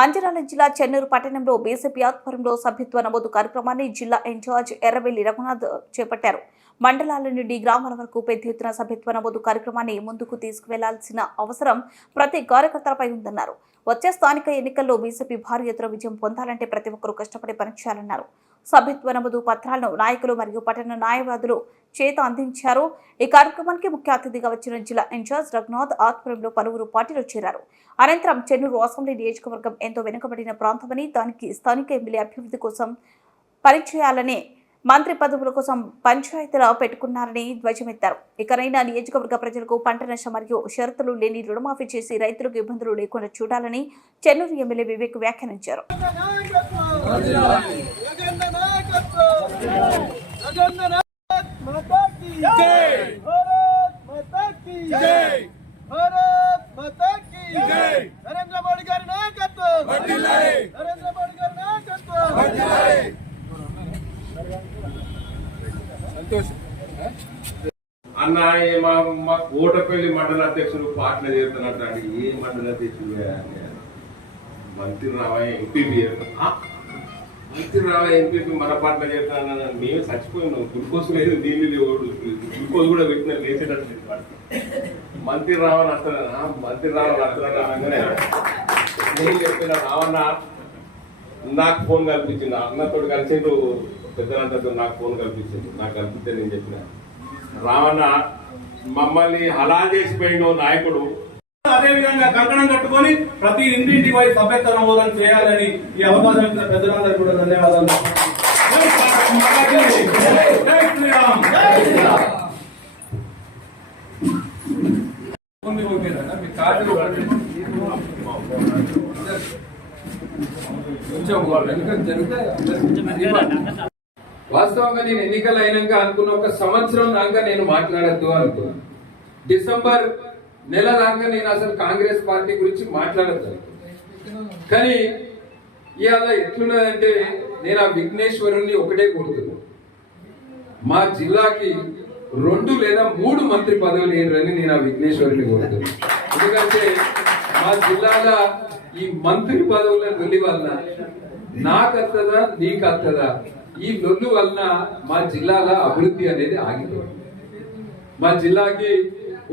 మంచిర్యాల జిల్లా చెన్నూరు పట్టణంలో బీజేపీ ఆధ్వర్యంలో సభ్యత్వ నమోదు కార్యక్రమాన్ని జిల్లా ఇన్ఛార్జ్ ఎర్రవెల్లి రఘునాథ్ చేపట్టారు. మండలాల నుండి గ్రామాల వరకు పెద్ద ఎత్తున సభ్యత్వ నమోదు కార్యక్రమాన్ని ముందుకు తీసుకువెళ్ళాల్సిన అవసరం ప్రతి కార్యకర్తలపై ఉందన్నారు. వచ్చే స్థానిక ఎన్నికల్లో బీజేపీ భారీ ఎత్తున విజయం పొందాలంటే ప్రతి ఒక్కరూ కష్టపడి పనిచేయాలన్నారు. సభ్యత్వ నమోదు పత్రాలను నాయకులు మరియు పట్టణ న్యాయవాదులు చేత అందించారు. ఈ కార్యక్రమానికి ముఖ్య అతిథిగా వచ్చిన జిల్లా ఇన్ఛార్జ్ రఘునాథ్ ఆధ్వర్యంలో పలువురు పార్టీలు చేరారు. అనంతరం చెన్నూరు అసెంబ్లీ నియోజకవర్గం ఎంతో వెనుకబడిన ప్రాంతమని దానికి స్థానిక ఎమ్మెల్యే అభివృద్ధి కోసం పనిచేయాలని మంత్రి పదవుల కోసం పంచాయతీలో పెట్టుకున్నారని ధ్వజమెత్తారు. ఇకనైనా నియోజకవర్గ ప్రజలకు పంట నష్టం మరియు షరతులు లేని రుణమాఫీ చేసి రైతులకు ఇబ్బందులు లేకుండా చూడాలని చెన్నూరు ఎమ్మెల్యే వివేక్ వ్యాఖ్యానించారు. జగన్న నాయకత్వం జగన్న నాయకత్వం మాతాకి జై భారత్ మాతాకి జై నాయకత్వం అన్న ఏ మా మా కోటపల్లి మండల అధ్యక్షుడు పాటలు చేస్తున్నట్టు ఏ మండల అధ్యక్షుడు? మంత్రి రావయ్య ఎంపీ రావయ్య ఎంపీపీ మన పాటలు చేస్తానన్నా మేము చచ్చిపోయినాం. గ్లూకోజ్ లేదు నీళ్ళు లేవు గ్లూకోజ్ కూడా పెట్టిన లేచేటట్టు మంత్రి రావని వస్తానా మంత్రి రావని వస్తానా అనగానే నేను చెప్పిన రావన్న నాకు ఫోన్ కల్పించింది అన్నతో కలిసిండు పెద్దలంతతో నాకు ఫోన్ కల్పించింది నాకు కల్పిస్తే నేను చెప్పిన. రావణ మమ్మల్ని హలా చేసిపోయిండు నాయకుడు. అదే విధంగా కంకణం కట్టుకొని ప్రతి ఇంటింటికి పోయి సభ్యత్వ నమోదం చేయాలని ఈ అవకాశం ఇచ్చిన పెద్దలందరూ కూడా ధన్యవాదాలు. కొంచెం వాస్తవంగా నేను ఎన్నికలు అయినాక అనుకున్న ఒక సంవత్సరం దాకా నేను మాట్లాడద్దు అనుకున్నాను డిసెంబర్ నెల దాకా నేను అసలు కాంగ్రెస్ పార్టీ గురించి మాట్లాడద్దు అనుకున్నాను. కానీ ఇవాళ ఎట్లున్నదంటే నేను ఆ విఘ్నేశ్వరుణ్ణి ఒకటే కోరుతున్నాను మా జిల్లాకి రెండు లేదా మూడు మంత్రి పదవులు ఏంటని నేను ఆ విఘ్నేశ్వరుని కోరుతున్నాను ఎందుకంటే మా జిల్లాలో ఈ మంత్రి పదవుల లొల్లి వలన నాకు నీకత్తదా నీకు ఈ లొల్లు వలన మా జిల్లాలో అభివృద్ధి అనేది ఆగిపోయింది. మా జిల్లాకి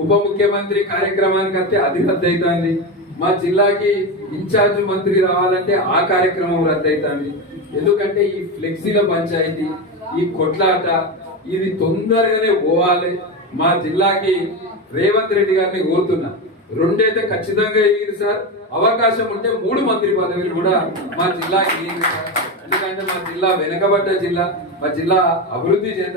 ఉప ముఖ్యమంత్రి కార్యక్రమానికి వస్తే అది రద్దు మా జిల్లాకి ఇన్ఛార్జ్ మంత్రి రావాలంటే ఆ కార్యక్రమం రద్దు ఎందుకంటే ఈ ఫ్లెక్సీల పంచాయతీ ఈ కొట్లాట ఇది తొందరగానే పోవాలి. మా జిల్లాకి రేవంత్ రెడ్డి గారిని కోరుతున్నా. రెండైతే ఖచ్చితంగా ఎగిరి సార్. అవకాశం ఉంటే మూడు మంత్రి పదవులు కూడా మా జిల్లాకి ఎందుకంటే మా జిల్లా వెనుకబడ్డ జిల్లా మా జిల్లా అభివృద్ధి చెందాలి.